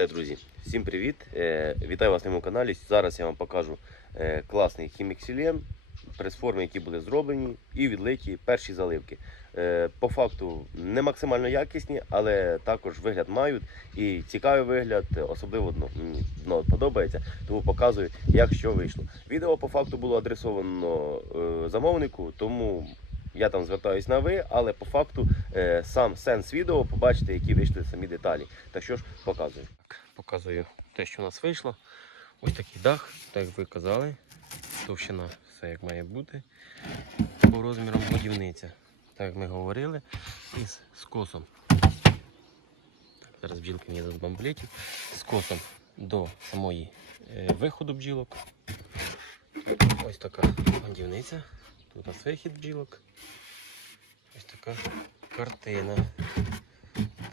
Так, друзі, всім привіт! Е, вітаю вас на моєму каналі. Зараз я вам покажу е, класний хіміксилен, прес-форми, які були зроблені, і відлиті перші заливки. Е, по факту не максимально якісні, але також вигляд мають і цікавий вигляд, особливо ну, дно подобається, тому показую, як що вийшло. Відео по факту було адресовано замовнику, тому я там звертаюсь на ви, але по факту е, сам сенс відео побачите, які вийшли самі деталі. Так що ж показую. Показую те, що у нас вийшло. Ось такий дах, так як ви казали. Товщина все як має бути. По розмірам будівниця. Так як ми говорили. Із скосом. Зараз бджілки мені бамблетів. З косом до самої е, виходу бджілок. Ось така будівниця. Тут нас вихід бджілок. Ось така картина.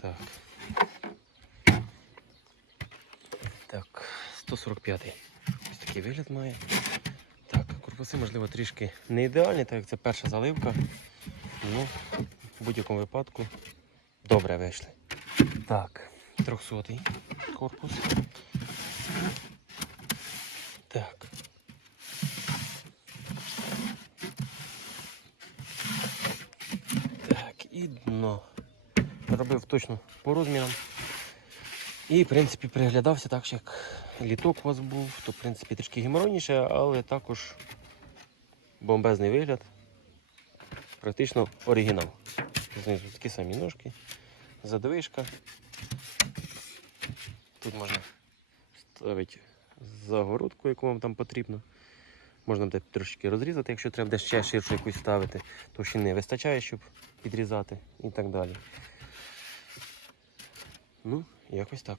Так. Так, 145. Ось такий вигляд має. Так, корпуси, можливо, трішки не ідеальні, так як це перша заливка. Ну, в будь-якому випадку добре вийшли. Так, 300 корпус. Так. Так, і дно. Робив точно по розмірам. І, в принципі, приглядався так, що як літок у вас був, то, в принципі, трішки геморойніше, але також бомбезний вигляд. Практично оригінал. Знизу такі самі ножки, задвижка. Тут можна ставити загородку, яку вам там потрібно. Можна буде трошки розрізати, якщо треба де ще ширшу якусь ставити. Товщини вистачає, щоб підрізати і так далі. Ну, якось так.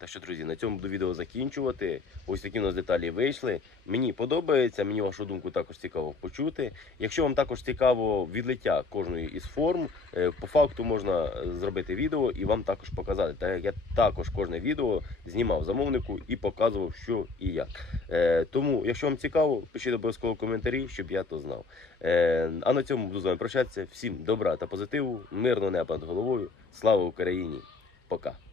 Так що, друзі, на цьому буду відео закінчувати. Ось такі у нас деталі вийшли. Мені подобається, мені вашу думку також цікаво почути. Якщо вам також цікаво відлиття кожної із форм, е, по факту можна е, зробити відео і вам також показати. Так я також кожне відео знімав замовнику і показував, що і як. Е, Тому, якщо вам цікаво, пишіть обов'язково коментарі, щоб я то знав. А на цьому буду з вами прощатися. Всім добра та позитиву, мирного неба над головою. Слава Україні! Пока!